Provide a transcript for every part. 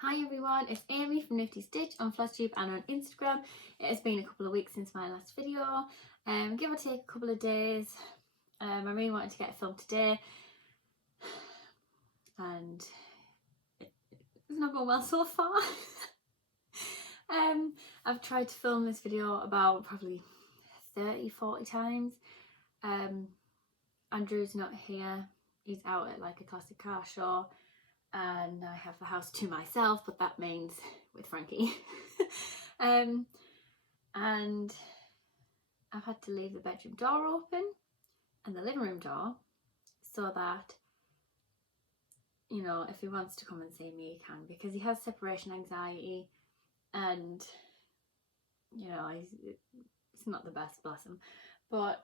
Hi everyone, it's Amy from Nifty Stitch on Flosstube and on Instagram. It has been a couple of weeks since my last video, give or take a couple of days. I really wanted to get it filmed today and it's not going well so far. I've tried to film this video about probably 30-40 times. Andrew's not here, he's out at like a classic car show. And I have the house to myself, but that means with Frankie. And I've had to leave the bedroom door open and the living room door so that, you know, if he wants to come and see me, he can, because he has separation anxiety and, you know, it's not the best, bless him. But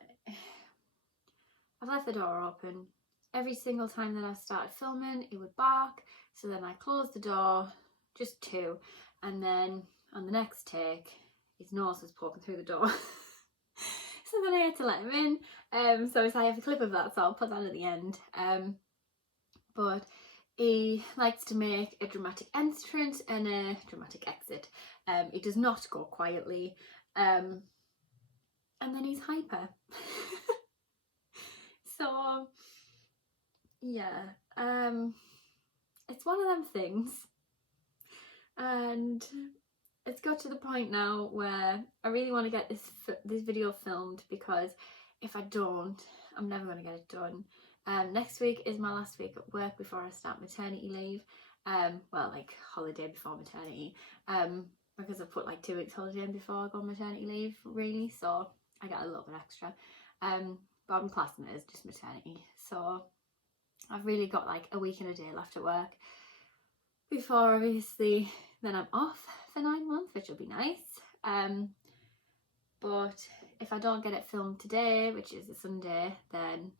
I've left the door open. Every single time that I started filming, it would bark. So then I closed the door, just two, and then on the next take, his nose was poking through the door. So then I had to let him in. So I have a clip of that, so I'll put that at the end. But he likes to make a dramatic entrance and a dramatic exit. He does not go quietly. And then he's hyper. So yeah, it's one of them things, and it's got to the point now where I really want to get this video filmed, because if I don't, I'm never going to get it done. Next week is my last week at work before I start maternity leave. Well, like holiday before maternity, because I put like 2 weeks holiday in before I go on maternity leave, really, so I get a little bit extra. But I'm classing it as just maternity, so I've really got like a week and a day left at work before obviously then I'm off for 9 months, which will be nice. But if I don't get it filmed today, which is a Sunday, then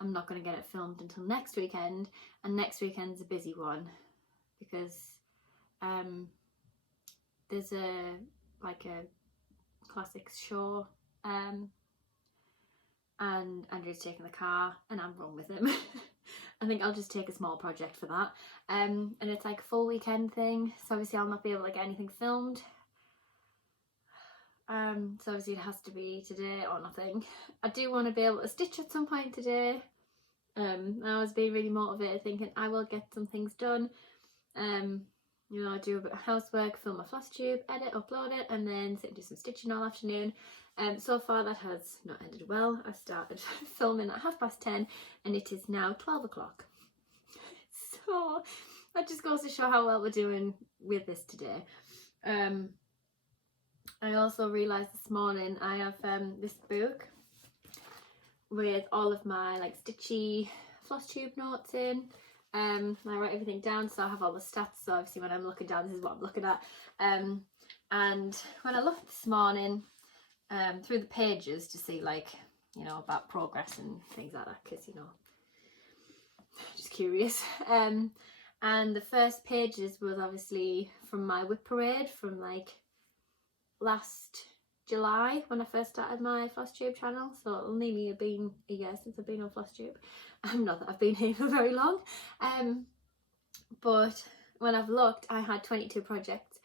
I'm not going to get it filmed until next weekend, and next weekend's a busy one because there's a classics show, and Andrew's taking the car and I'm wrong with him. I think I'll just take a small project for that. And it's like a full weekend thing, so obviously I'll not be able to get anything filmed. So obviously it has to be today or nothing. I do want to be able to stitch at some point today. I was being really motivated, thinking I will get some things done. You know, I do a bit of housework, film my Flosstube, edit, upload it, and then sit and do some stitching all afternoon. So far that has not ended well. I started filming at 10:30 and it is now 12 o'clock. So that just goes to show how well we're doing with this today. I also realised this morning I have this book with all of my like stitchy Flosstube notes in. I write everything down, so I have all the stats, so obviously when I'm looking down, this is what I'm looking at. And when I looked this morning through the pages to see, like, you know, about progress and things like that, because, you know, just curious. And the first pages was obviously from my whip parade from like last July when I first started my Flosstube channel, so it'll nearly have been a year since I've been on Flosstube. Not that I've been here for very long, but when I've looked, I had 22 projects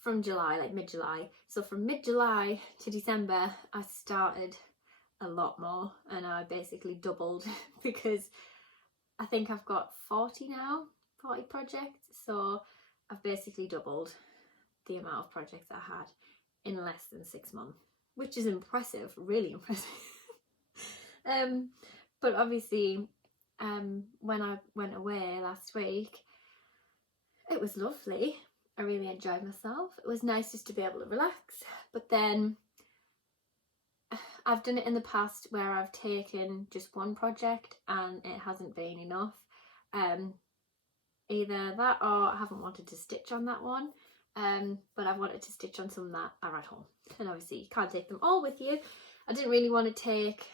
from July, like mid-July. So from mid-July to December, I started a lot more, and I basically doubled because I think I've got 40 now, 40 projects. So I've basically doubled the amount of projects I had in less than 6 months, which is impressive, really impressive. But obviously, when I went away last week, it was lovely. I really enjoyed myself. It was nice just to be able to relax. But then I've done it in the past where I've taken just one project and it hasn't been enough. Either that or I haven't wanted to stitch on that one. But I've wanted to stitch on some that are at home, and obviously you can't take them all with you. I didn't really want to take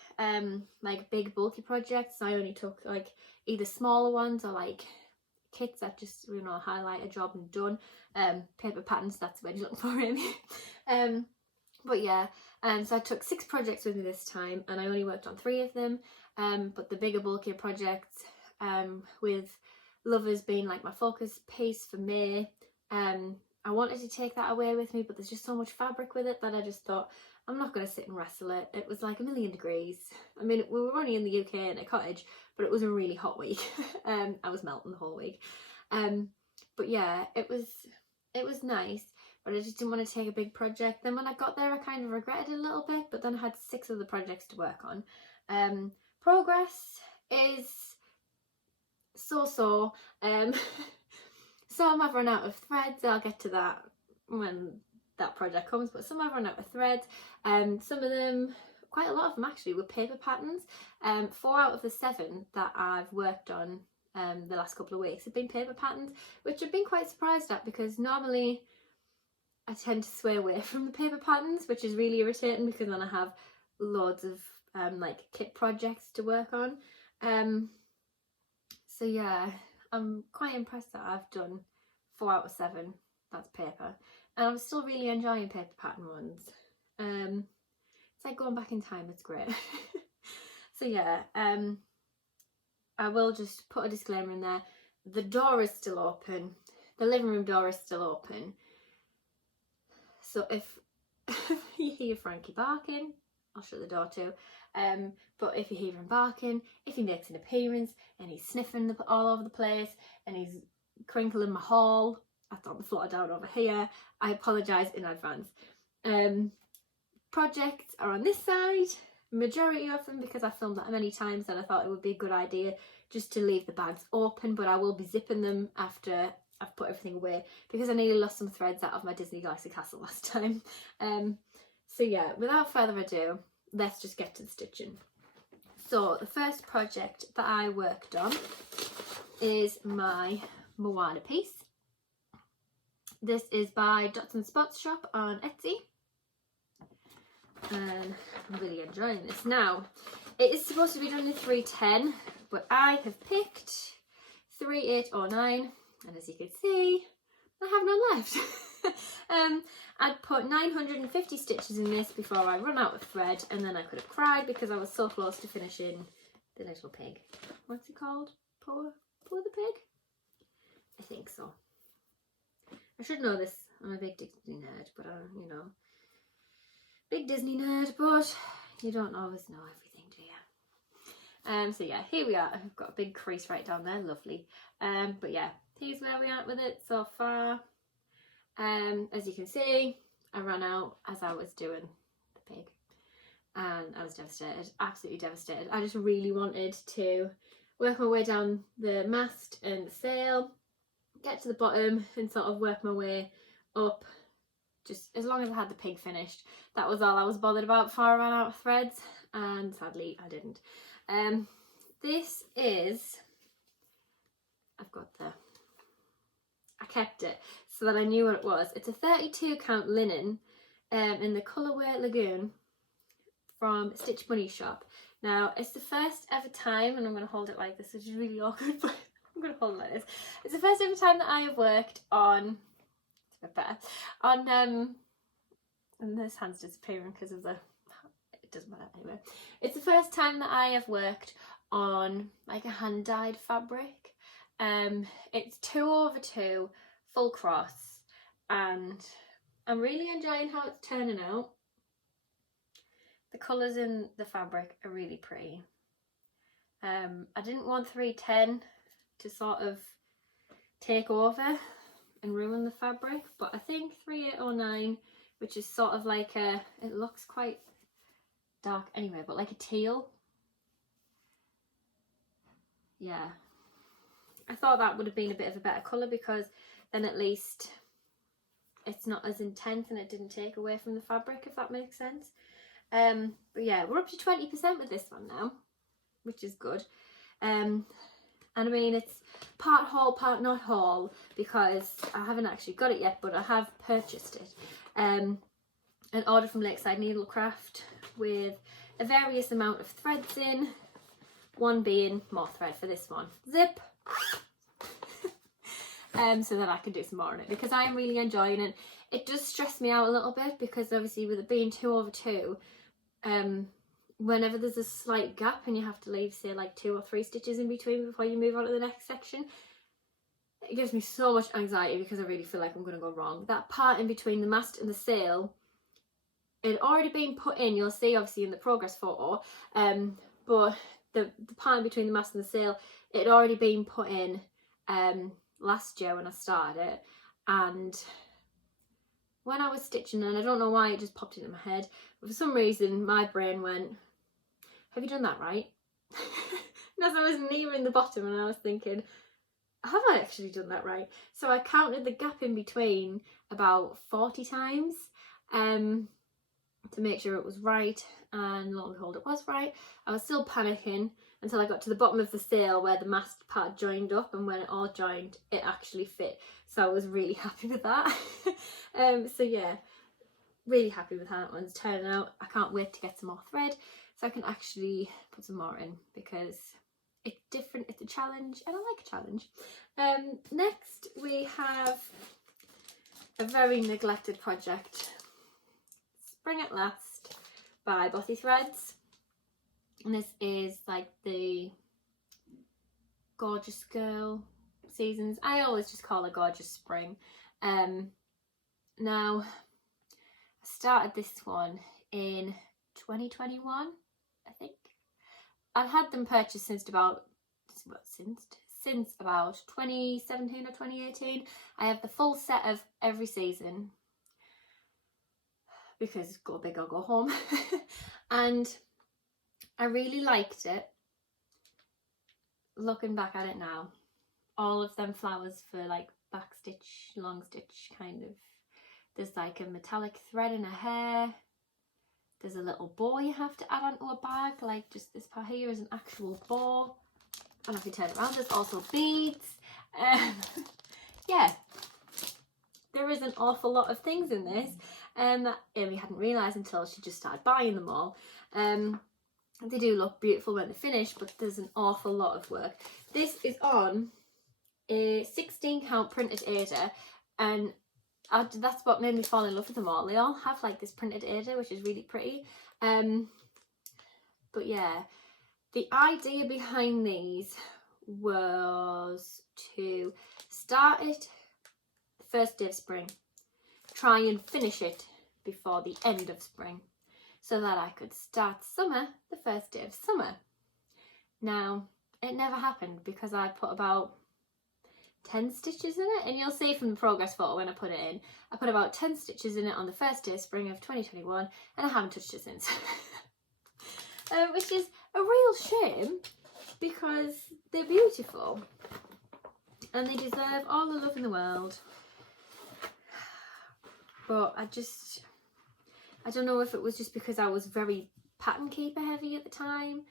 like big bulky projects, so I only took like either smaller ones or like kits that just, you know, highlight a job and done. Paper patterns, that's what you're looking for, Amy. But yeah, so I took 6 projects with me this time, and I only worked on 3 of them. But the bigger bulkier projects, with Lovers being like my focus piece for May, I wanted to take that away with me, but there's just so much fabric with it that I just thought, I'm not going to sit and wrestle it. It was like 1,000,000 degrees. I mean, we were only in the UK in a cottage, but it was a really hot week. I was melting the whole week. But yeah, it was nice, but I just didn't want to take a big project. Then when I got there, I kind of regretted it a little bit, but then I had 6 other projects to work on. Progress is so. Some I've run out of threads. I'll get to that when that project comes, but some I've run out of threads. Some of them, quite a lot of them actually, were paper patterns. 4 out of the 7 that I've worked on the last couple of weeks have been paper patterns, which I've been quite surprised at, because normally I tend to sway away from the paper patterns, which is really irritating, because then I have loads of like kit projects to work on. So yeah, I'm quite impressed that I've done 4 out of 7 that's paper, and I'm still really enjoying paper pattern ones. It's like going back in time, it's great. So yeah, I will just put a disclaimer in there. The door is still open. The living room door is still open. So if you hear Frankie barking, I'll shut the door too. But if you hear him barking, if he makes an appearance and he's sniffing all over the place and he's crinkling my hall, that's on the floor down over here, I apologise in advance. Projects are on this side, majority of them, because I filmed that many times that I thought it would be a good idea just to leave the bags open, but I will be zipping them after I've put everything away, because I nearly lost some threads out of my Disney Galaxy Castle last time. So yeah, without further ado, let's just get to the stitching. So the first project that I worked on is my Moana piece. This is by Dots and Spots shop on Etsy, and I'm really enjoying this. Now, it is supposed to be done in 310, but I have picked 3809, and as you can see, I have none left. I'd put 950 stitches in this before I run out of thread, and then I could have cried because I was so close to finishing the little pig. What's it called? Poor the pig? I think so. I should know this. I'm a big Disney nerd, but you know, big Disney nerd, but you don't always know everything, do you? So yeah, here we are. I've got a big crease right down there, lovely. But yeah, here's where we are with it so far. As you can see, I ran out as I was doing the pig, and I was devastated, absolutely devastated. I just really wanted to work my way down the mast and the sail, get to the bottom and sort of work my way up, just as long as I had the pig finished. That was all I was bothered about before I ran out of threads, and sadly I didn't. This is, I kept it so that I knew what it was. It's a 32 count linen in the colourway Lagoon from Stitch Bunny shop. Now, it's the first ever time, and I'm going to hold it like this, which is really awkward, but I'm going to hold it like this. It's the first ever time that I have worked on, it's a bit better, on, and this hand's disappearing because of the, it doesn't matter anyway. It's the first time that I have worked on like a hand dyed fabric. It's 2/2 full cross, and I'm really enjoying how it's turning out. The colours in the fabric are really pretty. I didn't want 310 to sort of take over and ruin the fabric, but I think 3809, which is sort of like a, it looks quite dark anyway, but like a teal. Yeah, I thought that would have been a bit of a better colour, because then at least it's not as intense and it didn't take away from the fabric, if that makes sense. But yeah, we're up to 20% with this one now, which is good. And I mean, it's part haul, part not haul, because I haven't actually got it yet, but I have purchased it. An order from Lakeside Needlecraft with a various amount of threads in, one being more thread for this one. Zip! So that I can do some more on it, because I am really enjoying it. It does stress me out a little bit, because obviously with it being 2/2, whenever there's a slight gap and you have to leave, say, like 2 or 3 stitches in between before you move on to the next section, it gives me so much anxiety because I really feel like I'm going to go wrong. That part in between the mast and the sail, it had already been put in, you'll see obviously in the progress photo, but the part in between the mast and the sail, it had already been put in last year when I started it. And when I was stitching, and I don't know why it just popped into my head, but for some reason my brain went, have you done that right? And as I was nearing the bottom and I was thinking, have I actually done that right? So I counted the gap in between about 40 times to make sure it was right, and lo and behold it was right. I was still panicking until I got to the bottom of the sail where the mast part joined up, and when it all joined it actually fit, so I was really happy with that. So yeah, really happy with how that one's turning out. I can't wait to get some more thread so I can actually put some more in, because it's different, it's a challenge, and I like a challenge. Next we have a very neglected project, Spring at Last by Bothy Threads, and this is like the Gorgeous Girl seasons. I always just call it Gorgeous Spring. Now I started this one in 2021, I think. I've had them purchased since about 2017 or 2018. I have the full set of every season because go big or go home. And I really liked it. Looking back at it now, all of them flowers for like back stitch, long stitch kind of. There's like a metallic thread in her hair. There's a little bow you have to add onto a bag, like just this part here is an actual bow. And if you turn it around, there's also beads. Yeah, there is an awful lot of things in this that Amy hadn't realised until she just started buying them all. They do look beautiful when they're finished, but there's an awful lot of work. This is on a 16 count printed Ada, and that's what made me fall in love with them all. They all have like this printed Ada, which is really pretty. But yeah, the idea behind these was to start it the first day of spring, try and finish it before the end of spring, so that I could start summer the first day of summer. Now, it never happened because I put about 10 stitches in it, and you'll see from the progress photo when I put it in, I put about 10 stitches in it on the first day of spring of 2021, and I haven't touched it since. Which is a real shame because they're beautiful and they deserve all the love in the world. But I don't know if it was just because I was very pattern keeper heavy at the time,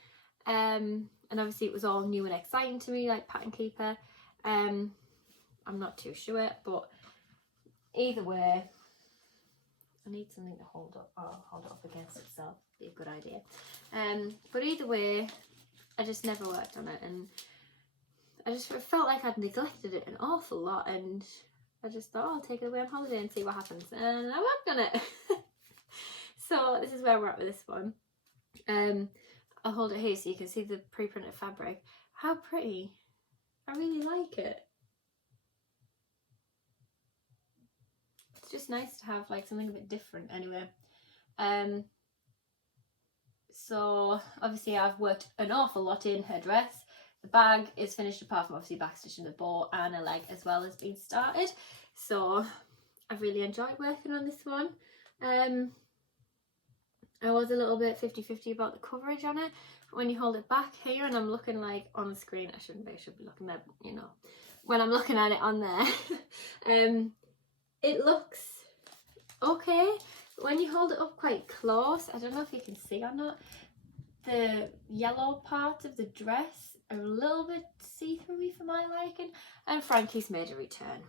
and obviously it was all new and exciting to me, like pattern keeper. I'm not too sure, but either way, I need something to hold up, or hold it up against itself. Be a good idea. But either way, I just never worked on it, and I just felt like I'd neglected it an awful lot, and I just thought, oh, I'll take it away on holiday and see what happens, and I worked on it. So this is where we're at with this one. I'll hold it here so you can see the pre-printed fabric. How pretty. I really like it. It's just nice to have like something a bit different anyway. So obviously I've worked an awful lot in her dress. The bag is finished apart from obviously backstitching the bow, and a leg as well has been started. So I've really enjoyed working on this one. I was a little bit 50-50 about the coverage on it, but when you hold it back here, and I'm looking like on the screen, I should be looking there, you know, when I'm looking at it on there, it looks okay. But when you hold it up quite close, I don't know if you can see or not, the yellow part of the dress are a little bit see-through for my liking, and Frankie's made a return.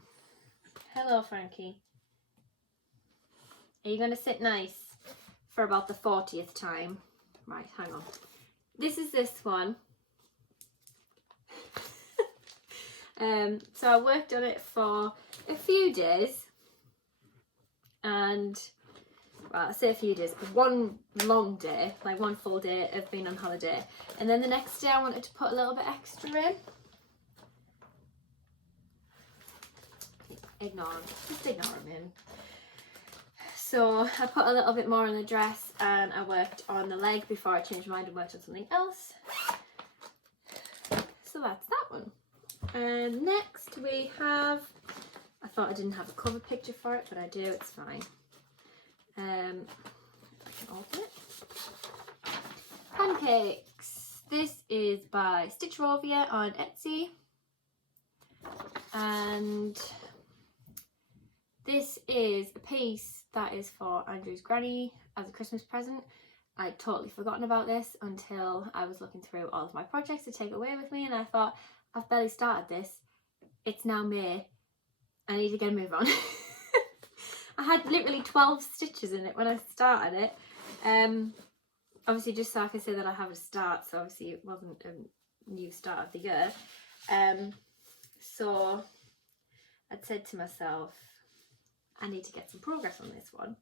Hello, Frankie. Are you going to sit nice for about the 40th time? Right, hang on. This is this one. So I worked on it for a few days, and well, I say a few days, one long day, like one full day of being on holiday, and then the next day I wanted to put a little bit extra in. ignore him. Just ignore him. So I put a little bit more on the dress and I worked on the leg before I changed my mind and worked on something else. So that's that one. And next we have, I thought I didn't have a cover picture for it, but I do, it's fine. I can open it. Pancakes. This is by Stitcherovia on Etsy. And this is a piece that is for Andrew's granny as a Christmas present. I'd totally forgotten about this until I was looking through all of my projects to take away with me, and I thought, I've barely started this. It's now May. I need to get a move on. I had literally 12 stitches in it when I started it. Obviously just so I can say that I have a start, so obviously it wasn't a new start of the year. So I'd said to myself, I need to get some progress on this one.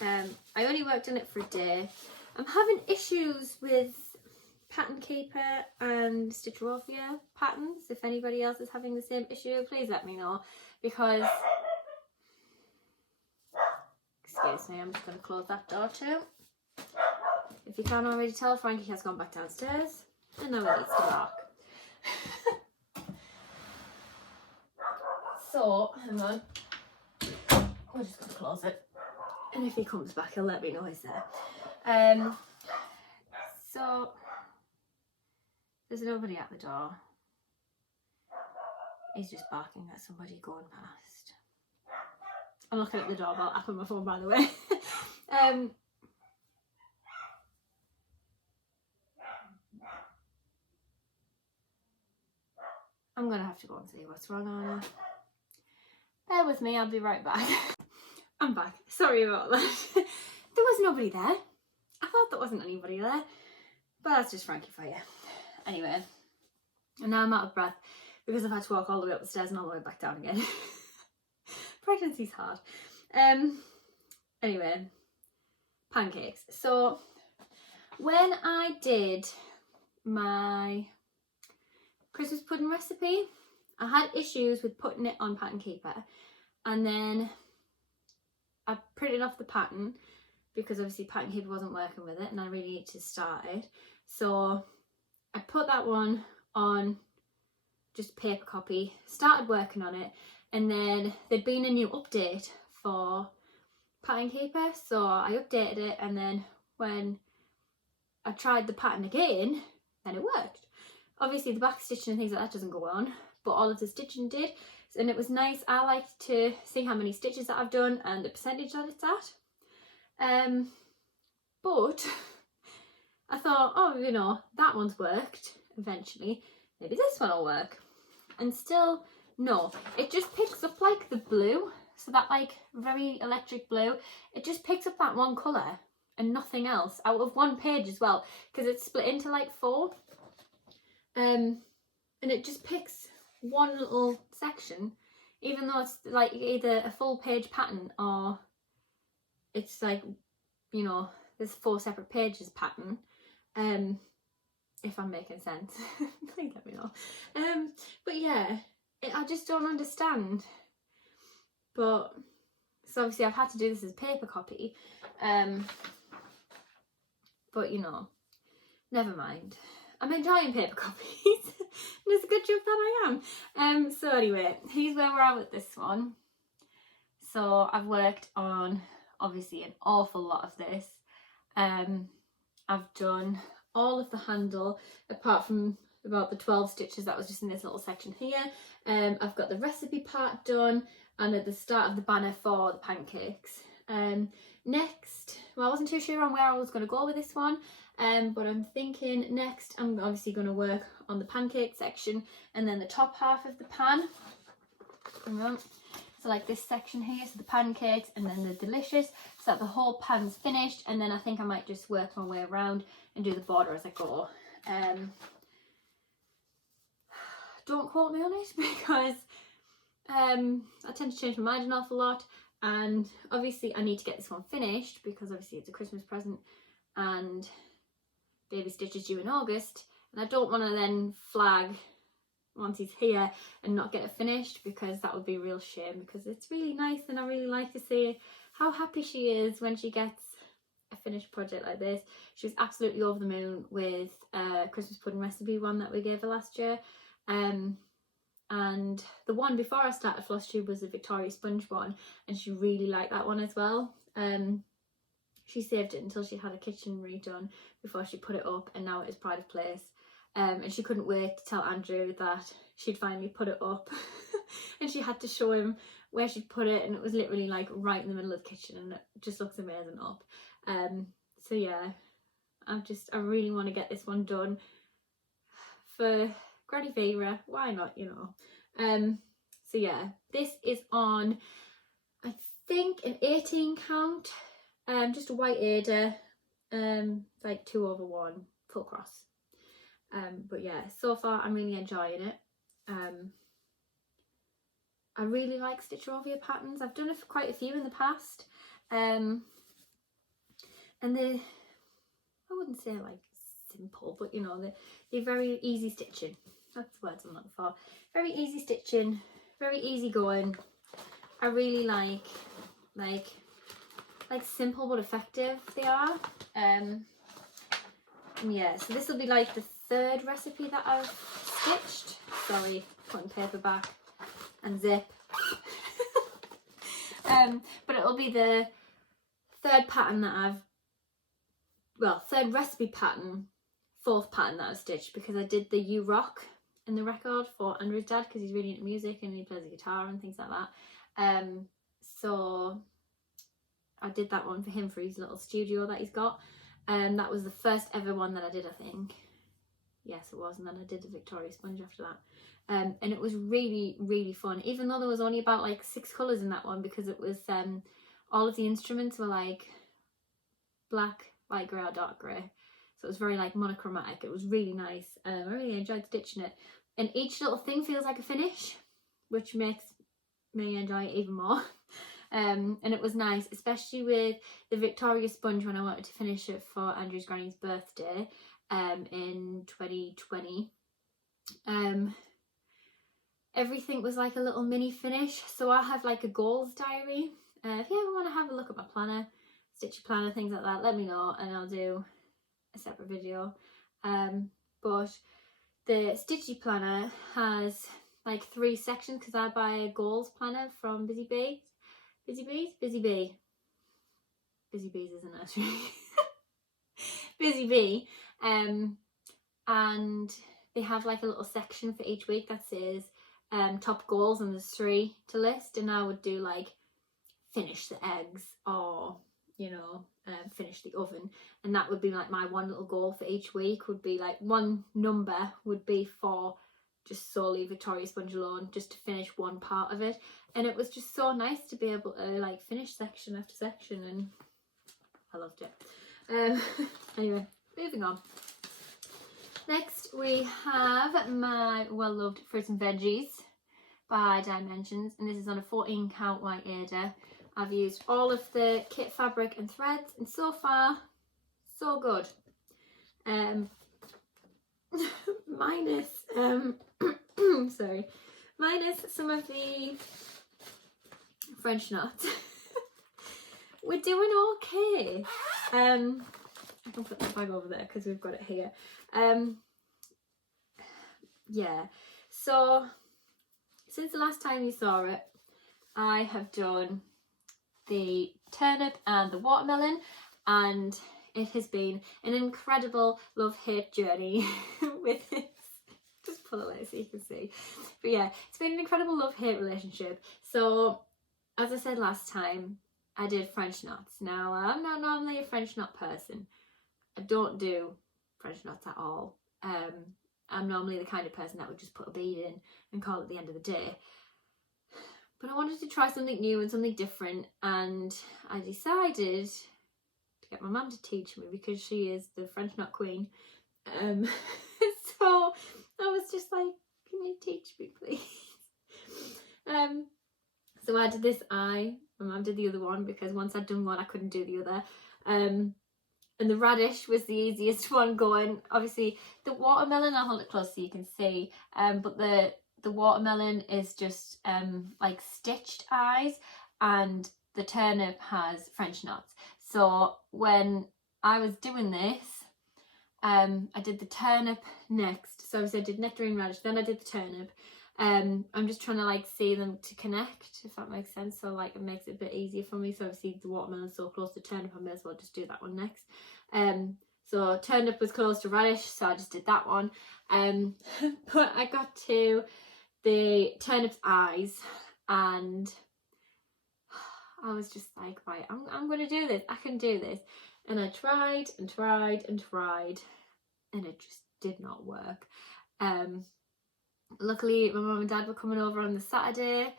I only worked on it for a day. I'm having issues with Pattern Keeper and Stitcherovia patterns. If anybody else is having the same issue, please let me know, because, excuse me, I'm just going to close that door too. If you can't already tell, Frankie has gone back downstairs and now he needs to bark. So, hang on. We're just going to close it. And if he comes back, he'll let me know he's there. So, there's nobody at the door. He's just barking at somebody going past. I'm looking at the doorbell app on my phone, by the way. I'm going to have to go and see what's wrong on her. Bear with me, I'll be right back. I'm back. Sorry about that. There was nobody there. I thought there wasn't anybody there. But that's just Frankie for you. Anyway. And now I'm out of breath because I've had to walk all the way up the stairs and all the way back down again. Pregnancy's hard. Anyway. Pancakes. So, when I did my Christmas pudding recipe, I had issues with putting it on Pattern Keeper, and then I printed off the pattern because obviously Pattern Keeper wasn't working with it and I really needed to start it. So I put that one on just paper copy, started working on it, and then there'd been a new update for Pattern Keeper, so I updated it, and then when I tried the pattern again, then it worked. Obviously the back stitching and things like that doesn't go on, but all of the stitching did, and it was nice. I like to see how many stitches that I've done and the percentage that it's at. But I thought, oh, you know, that one's worked eventually, maybe this one will work. And still, no, it just picks up like the blue, so that like very electric blue, it just picks up that one colour and nothing else out of one page as well, because it's split into like 4. And it just picks one little section, even though it's like either a full page pattern or it's like, you know, there's 4 separate pages pattern. If I'm making sense. Please let me know. But yeah, I just don't understand. But so obviously I've had to do this as paper copy. But you know, never mind. I'm enjoying paper copies. And it's a good job that I am. So anyway, here's where we're at with this one. So I've worked on obviously an awful lot of this. I've done all of the handle apart from about the 12 stitches that was just in this little section here. I've got the recipe part done, and at the start of the banner for the pancakes. Next, well, I wasn't too sure on where I was going to go with this one, but I'm thinking next I'm obviously going to work on the pancake section and then the top half of the pan. So like this section here, so the pancakes and then the delicious, so that the whole pan's finished, and then I think I might just work my way around and do the border as I go. Don't quote me on it, because I tend to change my mind an awful lot, and obviously I need to get this one finished because obviously it's a Christmas present and baby Stitch is due in August, and I don't want to then flag once he's here and not get it finished, because that would be a real shame, because it's really nice and I really like to see how happy she is when she gets a finished project like this. She was absolutely over the moon with Christmas pudding recipe one that we gave her last year, and the one before I started Flosstube was the Victoria sponge one, and she really liked that one as well. She saved it until she had a kitchen redone before she put it up, and now it is pride of place. And she couldn't wait to tell Andrew that she'd finally put it up and she had to show him where she'd put it, and it was literally like right in the middle of the kitchen, and it just looks amazing up. So yeah, I really want to get this one done for Granny Vera, why not, you know. So yeah, this is on, I think, an 18 count, just a white Ada, like 2/1 full cross. But yeah, so far I'm really enjoying it. I really like stitch over patterns. I've done it for quite a few in the past, and they're, I wouldn't say like simple, but you know, they're very easy stitching. That's the words I'm looking for. Very easy stitching, very easy going. I really like simple but effective they are. Yeah, so this will be like the third recipe that I've stitched. Sorry, putting paper back and zip. But it'll be the third pattern that third recipe pattern, fourth pattern that I've stitched, because I did the You Rock in the record for Andrew's dad, because he's really into music and he plays the guitar and things like that. So I did that one for him for his little studio that he's got. That was the first ever one that I did, I think. Yes, it was. And then I did the Victoria sponge after that. And it was really, really fun, even though there was only about like 6 colours in that one, because it was all of the instruments were like black, light grey or dark grey. So it was very like monochromatic. It was really nice. I really enjoyed stitching it. And each little thing feels like a finish, which makes me enjoy it even more. And it was nice, especially with the Victoria sponge, when I wanted to finish it for Andrew's granny's birthday in 2020. Everything was like a little mini finish. So I have like a goals diary. If you ever want to have a look at my planner, stitch your planner, things like that, let me know and I'll do a separate video. But the Stitchy planner has like 3 sections, because I buy a goals planner from Busy Bees is a nursery. Busy Bee. And they have like a little section for each week that says top goals, and there's 3 to list, and I would do like finish the eggs, or you know, finish the oven, and that would be like my one little goal for each week. Would be like one number would be for just solely Victoria sponge alone, just to finish one part of it. And it was just so nice to be able to like finish section after section, and I loved it. Anyway, moving on. Next we have my well-loved Fruits and Veggies by Dimensions, and this is on a 14 count white Ada. I've used all of the kit fabric and threads, and so far so good. Minus sorry, minus some of the French knots. We're doing okay. I can put that bag over there because we've got it here. Yeah, so since the last time you saw it, I have done the turnip and the watermelon, and it has been an incredible love-hate journey with this. Just pull it like so you can see. But yeah, it's been an incredible love-hate relationship. So as I said last time, I did French knots. Now I'm not normally a French knot person. I don't do French knots at all. I'm normally the kind of person that would just put a bead in and call it the end of the day. But I wanted to try something new and something different, and I decided to get my mum to teach me, because she is the French knot queen. So I was just like, can you teach me please? So I did this eye, my mum did the other one, because once I'd done one I couldn't do the other. And the radish was the easiest one going. Obviously, the watermelon, I'll hold it close so you can see, but the watermelon is just like stitched eyes, and the turnip has French knots. So when I was doing this, I did the turnip next. So obviously I did nectarine radish, then I did the turnip. I'm just trying to like see them to connect, if that makes sense. So like it makes it a bit easier for me. So obviously the watermelon's so close to turnip, I may as well just do that one next. So turnip was close to radish, so I just did that one. But I got to the turnip's eyes and I was just like, right, I'm gonna do this, I can do this. And I tried and tried and tried, and it just did not work. Luckily my mum and dad were coming over on the Saturday,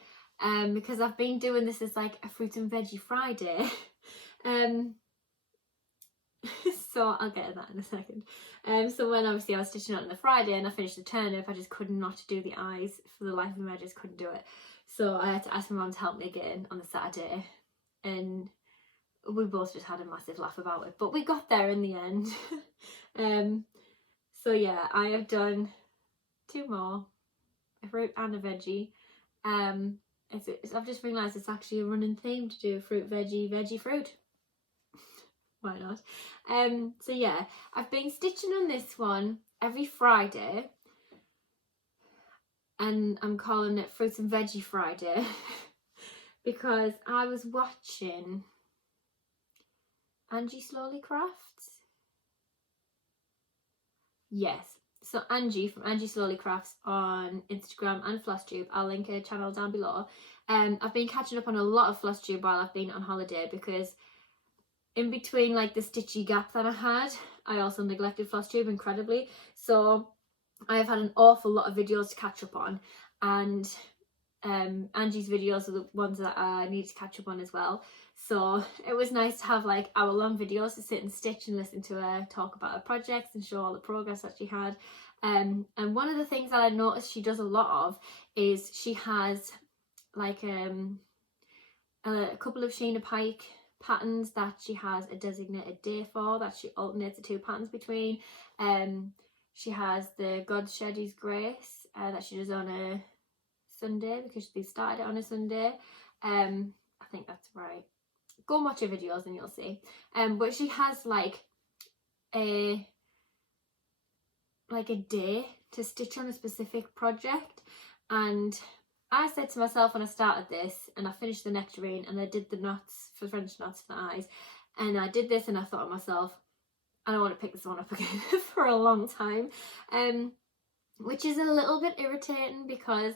because I've been doing this as like a fruit and veggie Friday. So I'll get to that in a second. So when obviously I was stitching out on the Friday and I finished the turnip, I just could not do the eyes for the life of me. I just couldn't do it. So I had to ask my mum to help me again on the Saturday, and we both just had a massive laugh about it, but we got there in the end. So yeah, I have done 2 more, a fruit and a veggie. I've just realised it's actually a running theme to do fruit, veggie, fruit. Why not? So yeah, I've been stitching on this one every Friday, and I'm calling it Fruits and Veggie Friday because I was watching Angie Slowly Crafts. Yes, so Angie from Angie Slowly Crafts on Instagram and Flosstube. I'll link her channel down below. I've been catching up on a lot of Flosstube while I've been on holiday, because in between like the stitchy gap that I had, I also neglected Flosstube incredibly. So I've had an awful lot of videos to catch up on, and Angie's videos are the ones that I need to catch up on as well. So it was nice to have like hour-long videos to sit and stitch and listen to her talk about her projects and show all the progress that she had. And one of the things that I noticed she does a lot of is she has like a couple of Sheena Pike patterns that she has a designated day for, that she alternates the 2 patterns between. She has the God Sheddy's Grace that she does on a Sunday, because they started it on a Sunday. I think that's right. Go and watch her videos and you'll see. But she has like a day to stitch on a specific project, and I said to myself when I started this, and I finished the nectarine and I did the knots for French knots for the eyes, and I did this, and I thought to myself, I don't want to pick this one up again for a long time, which is a little bit irritating because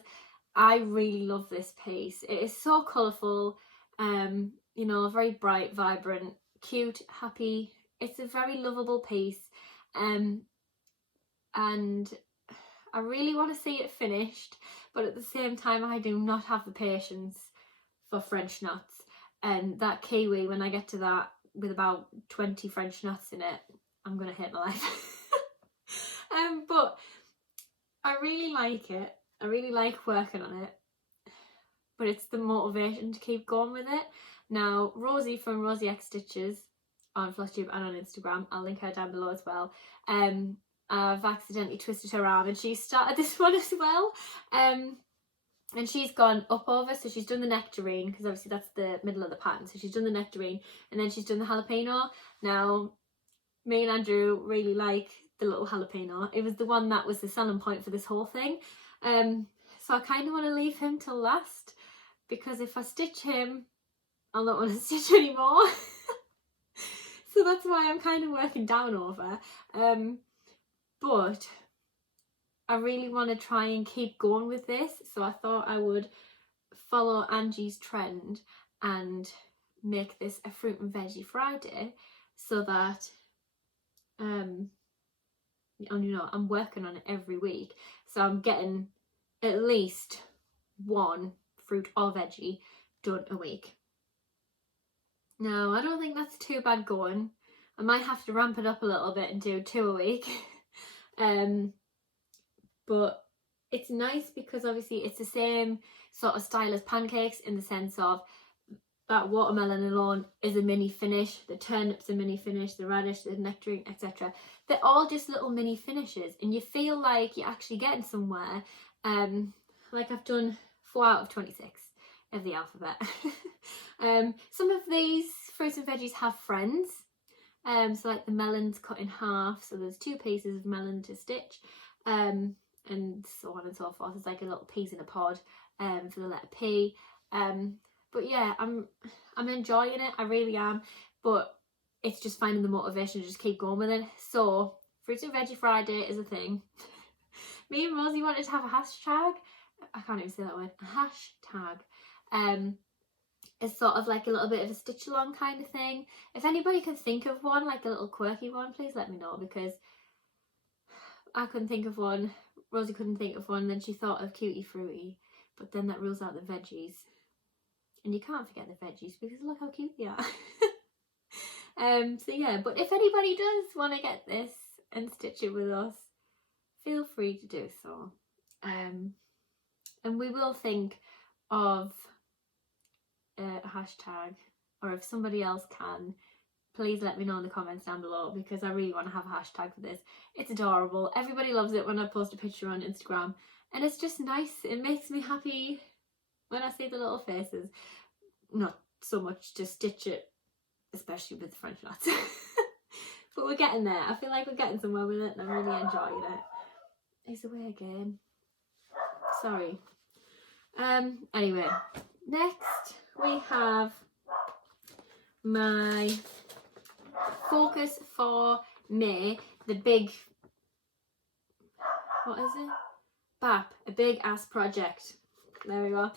I really love this piece. It is so colourful, you know, very bright, vibrant, cute, happy. It's a very lovable piece, and I really want to see it finished, but at the same time I do not have the patience for French knots, and that kiwi, when I get to that with about 20 French knots in it, I'm gonna hate my life. But I really like it. I really like working on it, but it's the motivation to keep going with it. Now Rosie from Rosie X Stitches on Flosstube and on Instagram, I'll link her down below as well, I've accidentally twisted her arm and she started this one as well, and she's gone up over, so she's done the nectarine, because obviously that's the middle of the pattern, so she's done the nectarine and then she's done the jalapeno. Now me and Andrew really like the little jalapeno. It was the one that was the selling point for this whole thing, so I kind of want to leave him till last, because if I stitch him I'll not want to stitch anymore. So that's why I'm kind of working down over. But I really want to try and keep going with this, so I thought I would follow Angie's trend and make this a Fruit and Veggie Friday, so that and you know, I'm working on it every week, so I'm getting at least 1 fruit or veggie done a week. Now I don't think that's too bad going. I might have to ramp it up a little bit and do 2 a week. But it's nice because obviously it's the same sort of style as Pancakes, in the sense of that watermelon alone is a mini finish, the turnip's a mini finish, the radish, the nectarine, etc. They're all just little mini finishes, and you feel like you're actually getting somewhere. Like I've done 4 out of 26 of the alphabet. Some of these fruits and veggies have friends. So like the melon's cut in half, so there's 2 pieces of melon to stitch, and so on and so forth. It's like a little piece in a pod for the letter P. But yeah, I'm enjoying it, I really am, but it's just finding the motivation to just keep going with it. So Fruits and Veggie Friday is a thing. Me and Rosie wanted to have a hashtag, I can't even say that word, a hashtag. It's sort of like a little bit of a stitch along kind of thing. If anybody can think of one, like a little quirky one, please let me know, because I couldn't think of one, Rosie couldn't think of one, then she thought of Cutie Fruity, but then that rules out the veggies. And you can't forget the veggies because look how cute they are. So yeah, but if anybody does want to get this and stitch it with us, feel free to do so. And we will think of a hashtag, or if somebody else can, please let me know in the comments down below, because I really want to have a hashtag for this. It's adorable. Everybody loves it when I post a picture on Instagram, and it's just nice. It makes me happy when I see the little faces. Not so much to stitch it, especially with the French knots. But we're getting there. I feel like we're getting somewhere with it, and I'm really enjoying it. It's away again. Sorry. Anyway, next we have my focus for May, the big, what is it? BAP, a big ass project. There we go.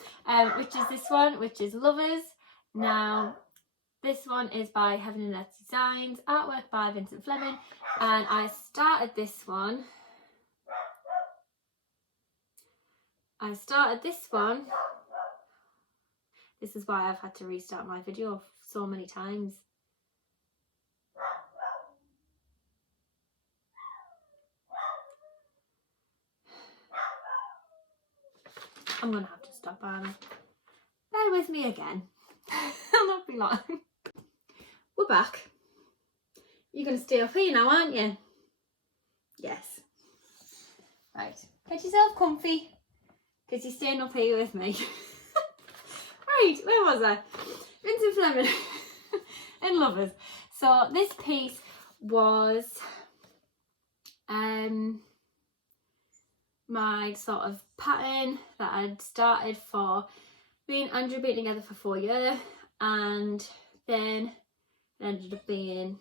Which is this one, which is Lovers. Now, this one is by Heaven and Earth Designs, artwork by Vincent Fleming, and I started this one. This is why I've had to restart my video so many times. I'm gonna have to stop, Anna. Bear with me again. I'll not be long. We're back. You're gonna stay up here now, aren't you? Yes. Right. Get yourself comfy, because you're staying up here with me. Right, where was I? Vincent Fleming and Lovers. So this piece was my sort of pattern that I'd started for me and Andrew being together for 4 years, and then it ended up being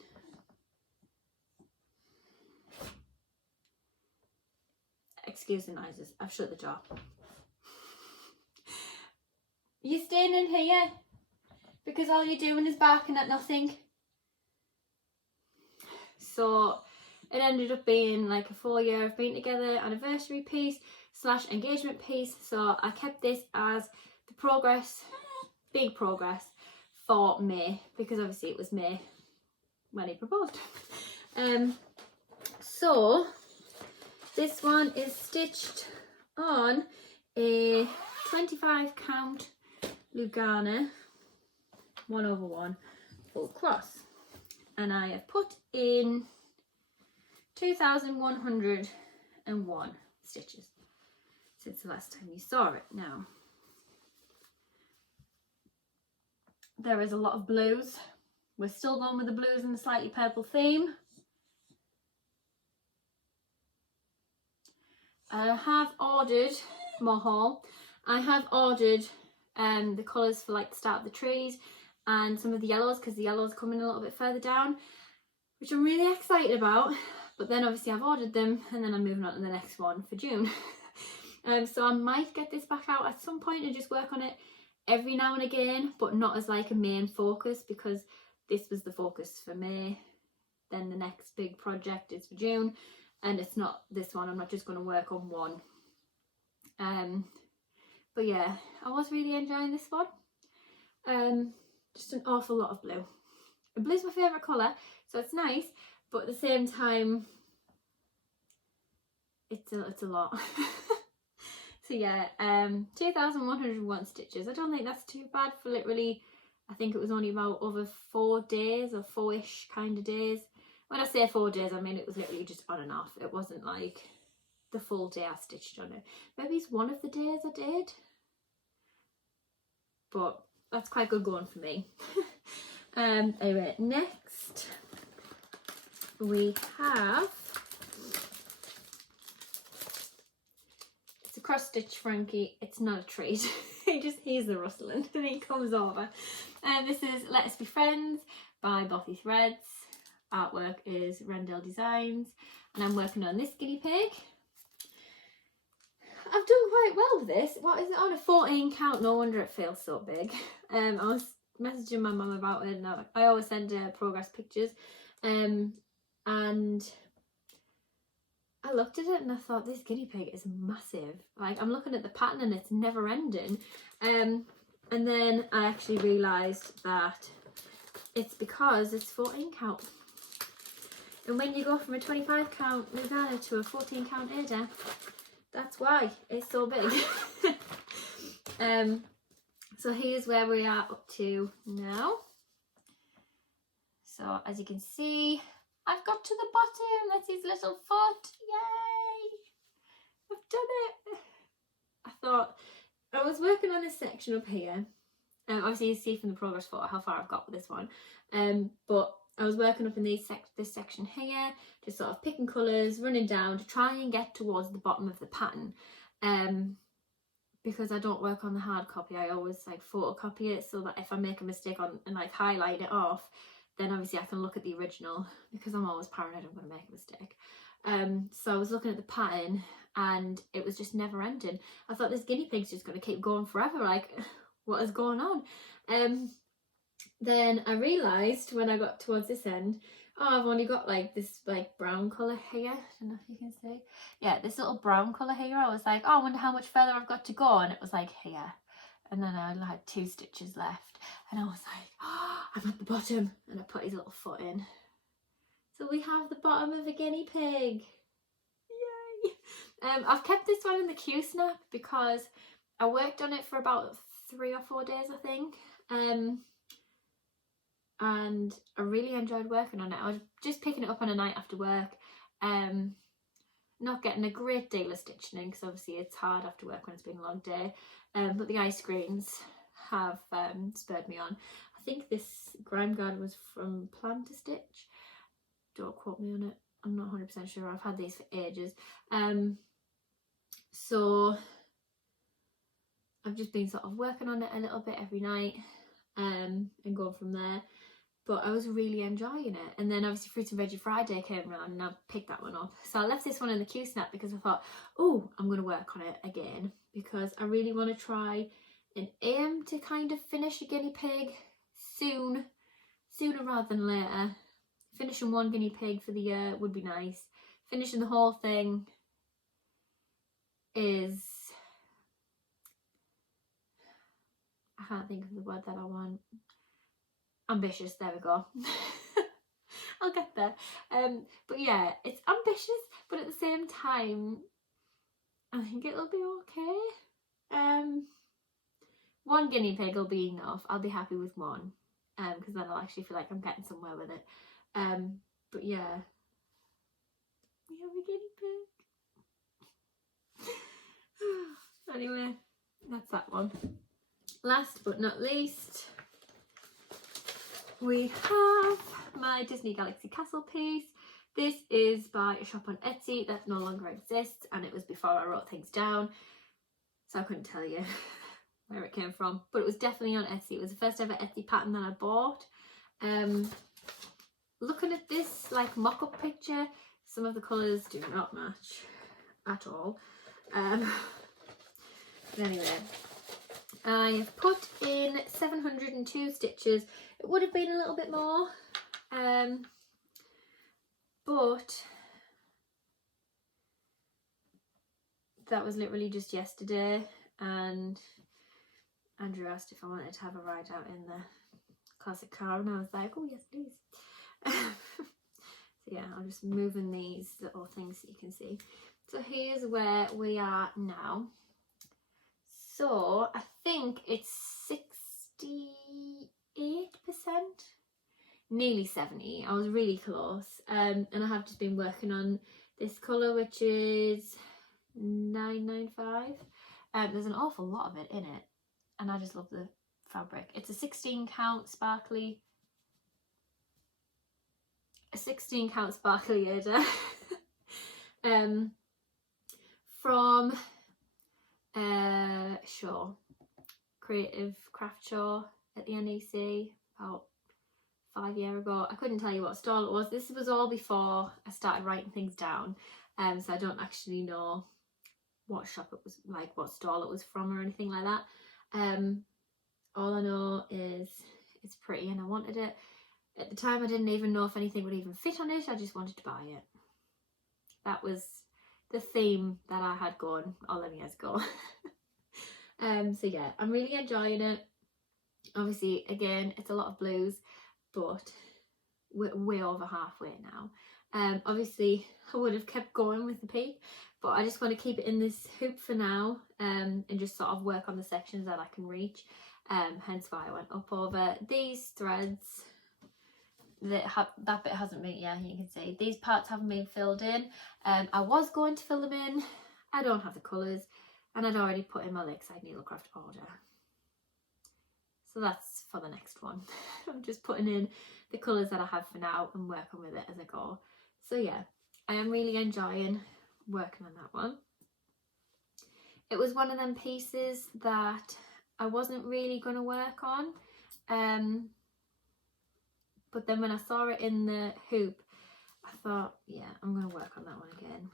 excuse the noises, I've shut the door. You staying in here because all you're doing is barking at nothing. So it ended up being like a 4 year of being together anniversary piece / engagement piece. So I kept this as the progress, big progress for May, because obviously it was May when he proposed. So this one is stitched on a 25 count Lugana 1/1 full cross, and I have put in 2,101 stitches since the last time you saw it. Now there is a lot of blues. We're still going with the blues and the slightly purple theme. I have ordered more haul. I have ordered the colours for like the start of the trees and some of the yellows, because the yellows are coming a little bit further down, which I'm really excited about. But then obviously I've ordered them, and then I'm moving on to the next one for June. So I might get this back out at some point and just work on it every now and again, but not as like a main focus, because this was the focus for May. Then the next big project is for June, and it's not this one. I'm not just going to work on one. But yeah, I was really enjoying this one. Just an awful lot of blue. And blue's my favourite colour, so it's nice, but at the same time, it's a lot. So yeah, 2,101 stitches. I don't think that's too bad for literally I think it was only about over 4 days or 4-ish kind of days. When I say 4 days, I mean it was literally just on and off. It wasn't like the full day I stitched on it. Maybe it's one of the days I did, but that's quite good going for me. Anyway, next we have, it's a cross stitch Frankie. It's not a treat. He just hears the rustling and he comes over. And this is Let Us Be Friends by Bothy Threads. Artwork is Rendell Designs, and I'm working on this guinea pig. I've done quite well with this. What is it on? A 14 count? No wonder it feels so big. I was messaging my mum about it, and I always send her progress pictures. And I looked at it and I thought, this guinea pig is massive. Like, I'm looking at the pattern and it's never ending. And then I actually realised that it's because it's 14 count. And when you go from a 25 count Lugana to a 14 count Ada, that's why it's so big. So here's where we are up to now. So as you can see, I've got to the bottom. That's his little foot. Yay! I've done it. I thought, I was working on this section up here. Obviously you see from the progress photo how far I've got with this one. But I was working up in this section here, just sort of picking colours, running down to try and get towards the bottom of the pattern. Because I don't work on the hard copy, I always like photocopy it so that if I make a mistake on and like highlight it off, then obviously I can look at the original, because I'm always paranoid I'm going to make a mistake. So I was looking at the pattern and it was just never ending. I thought, this guinea pig's just going to keep going forever, like what is going on? Then I realised when I got towards this end, oh, I've only got like this like brown colour here. I don't know if you can see. Yeah, this little brown colour here. I was like, oh, I wonder how much further I've got to go. And it was like here. And then I had 2 stitches left. And I was like, oh, I'm at the bottom. And I put his little foot in. So we have the bottom of a guinea pig. Yay! I've kept this one in the Q-snap because I worked on it for about 3 or 4 days, I think. And I really enjoyed working on it. I was just picking it up on a night after work, not getting a great deal of stitching in, because obviously it's hard after work when it's been a long day, but the ice screens have spurred me on. I think this grime guard was from Plan to Stitch, don't quote me on it, I'm not 100% sure, I've had these for ages. So I've just been sort of working on it a little bit every night, and going from there. But I was really enjoying it. And then obviously Fruit and Veggie Friday came around and I picked that one up. So I left this one in the Q-snap because I thought, oh, I'm going to work on it again, because I really want to try and aim to kind of finish a guinea pig sooner rather than later. Finishing 1 guinea pig for the year would be nice. Finishing the whole thing is, I can't think of the word that I want. Ambitious, there we go. I'll get there. But yeah, it's ambitious, but at the same time, I think it'll be okay. 1 guinea pig will be enough. I'll be happy with 1, because then I'll actually feel like I'm getting somewhere with it. But yeah, we have a guinea pig. Anyway, that's that one. Last but not least, we have my Disney Galaxy Castle piece. This is by a shop on Etsy that no longer exists, and it was before I wrote things down, so I couldn't tell you where it came from, but it was definitely on Etsy. It was the first ever Etsy pattern that I bought. Looking at this like mock-up picture, some of the colours do not match at all. But anyway, I've put in 702 stitches. It would have been a little bit more, but that was literally just yesterday, and Andrew asked if I wanted to have a ride out in the classic car, and I was like, oh yes please. So yeah, I'm just moving these little things so you can see. So here's where we are now. So I think it's 68 nearly 70. I was really close. And I have just been working on this colour, which is 995. There's an awful lot of it in it, and I just love the fabric. It's a 16 count sparkly Ada from show, creative craft show at the NEC about 5 years ago. I couldn't tell you what stall it was. This was all before I started writing things down, so I don't actually know what shop it was, like what stall it was from or anything like that. All I know is it's pretty and I wanted it. At the time I didn't even know if anything would even fit on it. I just wanted to buy it. That was the theme that I had going all them years ago. So yeah, I'm really enjoying it. Obviously, again, it's a lot of blues, but we're way over halfway now. Obviously, I would have kept going with the peak, but I just want to keep it in this hoop for now, and just sort of work on the sections that I can reach. Hence why I went up over these threads. That bit hasn't been, yeah, you can see these parts haven't been filled in. I was going to fill them in. I don't have the colours, and I'd already put in my Lakeside Needlecraft order, so that's for the next one. I'm just putting in the colours that I have for now and working with it as I go. So yeah, I am really enjoying working on that one. It was one of them pieces that I wasn't really going to work on, but then when I saw it in the hoop, I thought, yeah, I'm going to work on that one again.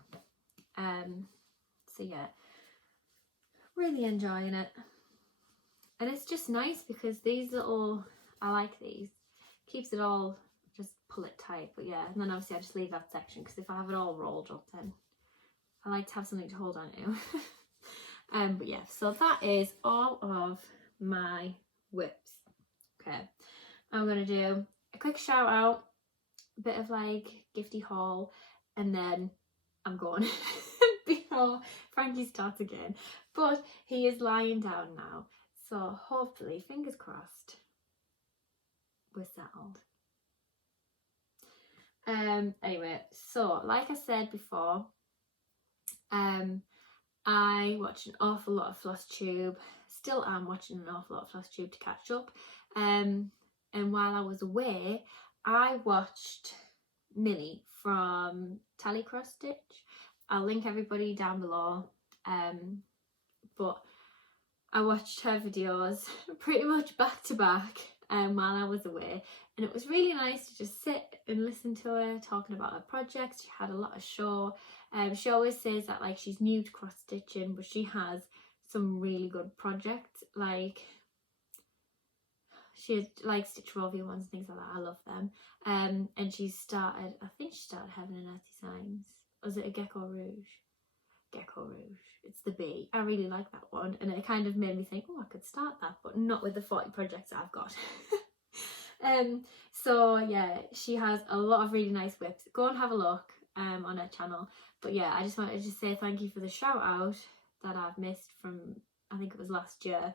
So yeah, really enjoying it. And it's just nice because these little, I like these, keeps it all, just pull it tight. But yeah, and then obviously I just leave that section because if I have it all rolled up, then I like to have something to hold on to. But yeah, so that is all of my whips. Okay, I'm going to do a quick shout out, a bit of like gifty haul, and then I'm going before Frankie starts again. But he is lying down now, so hopefully, fingers crossed, we're settled. Anyway, so like I said before, I watched an awful lot of Flosstube, still am watching an awful lot of Flosstube to catch up. And while I was away, I watched Millie from Tally Cross Stitch. I'll link everybody down below. But I watched her videos pretty much back to back while I was away, and it was really nice to just sit and listen to her talking about her projects. She had a lot of show. She always says that like she's new to cross stitching, but she has some really good projects. Like she has like Stitch Rovia ones and things like that. I love them. And she started, I think she started Heaven and Earth Designs. Was it a Gecko Rouge? Gecko Rouge. It's the bee. I really like that one, and it kind of made me think, oh, I could start that, but not with the 40 projects I've got. So yeah, she has a lot of really nice whips. Go and have a look on her channel. But yeah, I just wanted to say thank you for the shout out that I've missed from, I think it was last year,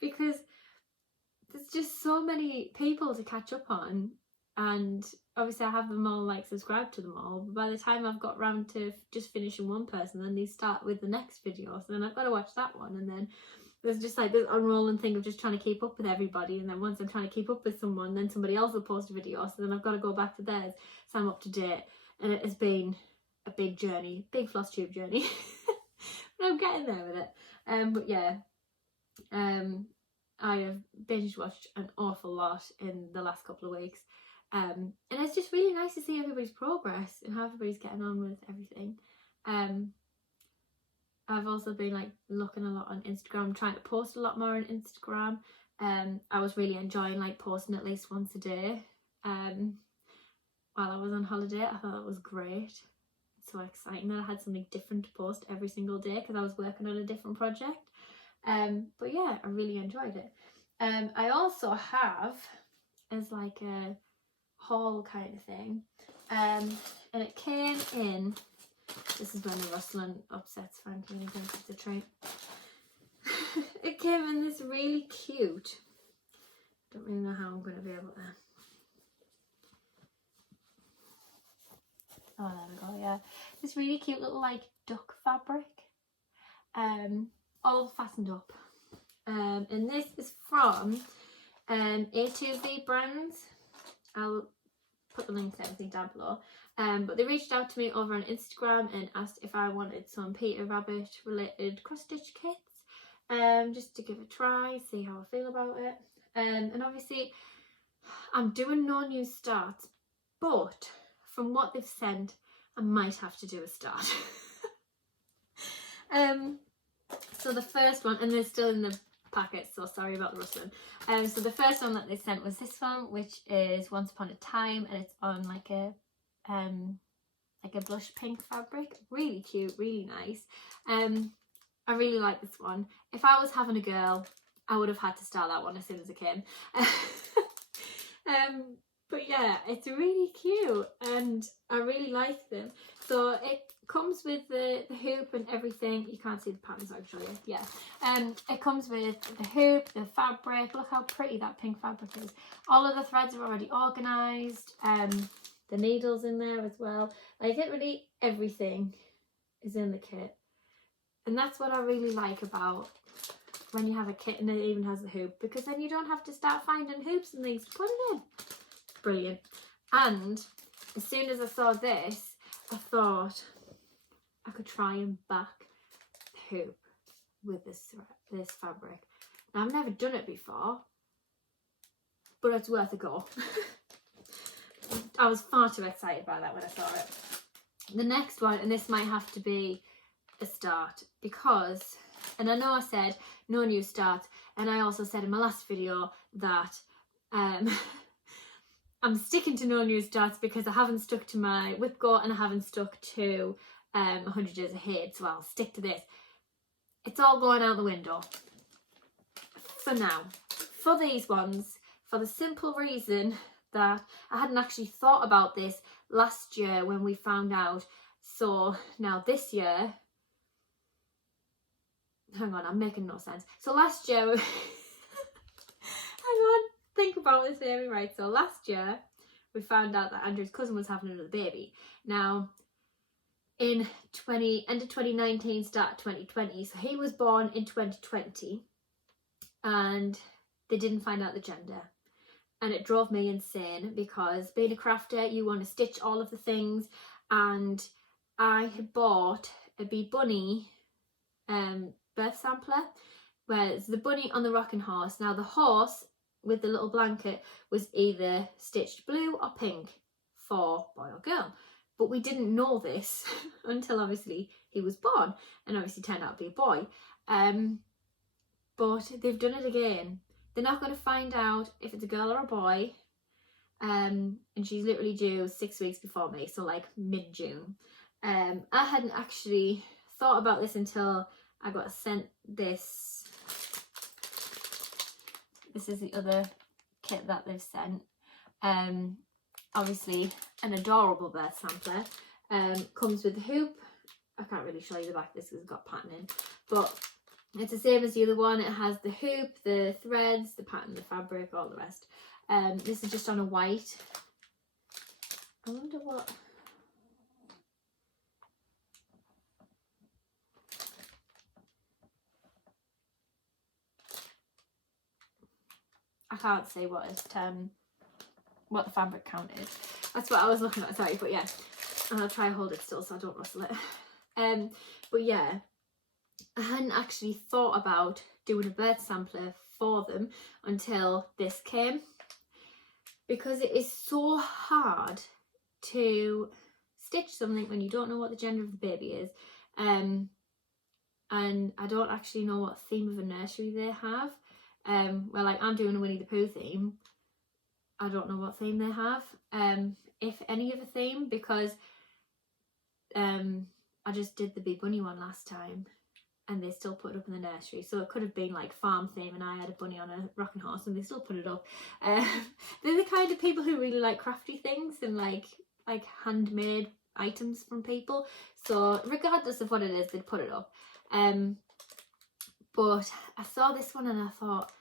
because there's just so many people to catch up on, and obviously I have them all like subscribed to them all, but by the time I've got round to just finishing one person, then they start with the next video, so then I've got to watch that one, and then there's just like this unrolling thing of just trying to keep up with everybody, and then once I'm trying to keep up with someone, then somebody else will post a video, so then I've got to go back to theirs, so I'm up to date. And it has been a big journey, big Flosstube journey, but I'm getting there with it. But yeah, I have binge watched an awful lot in the last couple of weeks, and it's just really nice to see everybody's progress and how everybody's getting on with everything. I've also been like looking a lot on Instagram, trying to post a lot more on Instagram. I was really enjoying like posting at least once a day while I was on holiday. I thought that was great. It's so exciting that I had something different to post every single day because I was working on a different project. But yeah, I really enjoyed it. I also have, as like a haul kind of thing, and it came in, this is when the rustling upsets Frankie when he thinks it's a train. it came in this really cute, don't really know how I'm going to be able to, oh there we go, yeah, this really cute little like duck fabric, all fastened up, and this is from ATV Brands. I'll put the links to everything down below, but they reached out to me over on Instagram and asked if I wanted some Peter Rabbit related cross stitch kits, just to give it a try, see how I feel about it, and obviously I'm doing no new starts, but from what they've sent I might have to do a start. So the first one, and they're still in the packet, so sorry about the rustling. So the first one that they sent was this one, which is Once Upon a Time, and it's on like a blush pink fabric. Really cute, really nice. I really like this one. If I was having a girl, I would have had to start that one as soon as it came. But yeah, it's really cute and I really like them. So it comes with the hoop and everything. You can't see the pattern, so I'll show you. Yeah. It comes with the hoop, the fabric. Look how pretty that pink fabric is. All of the threads are already organised. The needles in there as well. Like literally everything is in the kit. And that's what I really like about when you have a kit and it even has the hoop, because then you don't have to start finding hoops and things to put it in. Brilliant. And as soon as I saw this, I thought I could try and back the hoop with this fabric. Now I've never done it before, but it's worth a go. I was far too excited by that when I saw it. The next one, and this might have to be a start, because, and I know I said no new starts, and I also said in my last video that I'm sticking to no new starts because I haven't stuck to my whip go and I haven't stuck to 100 Days Ahead, so I'll stick to this. It's all going out the window for now. For these ones, for the simple reason that I hadn't actually thought about this last year when we found out. So now this year, hang on, I'm making no sense. So last year, hang on, think about this, Amy, right? So last year, we found out that Andrew's cousin was having another baby. Now, in end of 2019, start 2020, so he was born in 2020, and they didn't find out the gender. And it drove me insane because being a crafter, you want to stitch all of the things, and I had bought a Bee Bunny birth sampler, whereas the bunny on the rocking horse. Now the horse with the little blanket was either stitched blue or pink for boy or girl, but we didn't know this until obviously he was born, and obviously turned out to be a boy. But they've done it again. They're not going to find out if it's a girl or a boy, and she's literally due 6 weeks before me, so like mid-June. I hadn't actually thought about this until I got sent this. This is the other kit that they've sent. Obviously an adorable birth sampler. Comes with the hoop. I can't really show you the back of this because it's got pattern in, but it's the same as the other one. It has the hoop, the threads, the pattern, the fabric, all the rest. This is just on a white. I wonder what... I can't see what the fabric count is. That's what I was looking at, sorry, but yeah. And I'll try and hold it still so I don't rustle it. But yeah, I hadn't actually thought about doing a birth sampler for them until this came, because it is so hard to stitch something when you don't know what the gender of the baby is, and I don't actually know what theme of a nursery they have. Well, like I'm doing a Winnie the Pooh theme, I don't know what theme they have, if any of a theme, because I just did the Bee Bunny one last time and they still put it up in the nursery, so it could have been like farm theme and I had a bunny on a rocking horse and they still put it up. They're the kind of people who really like crafty things and like handmade items from people, so regardless of what it is, they'd put it up. But I saw this one and I thought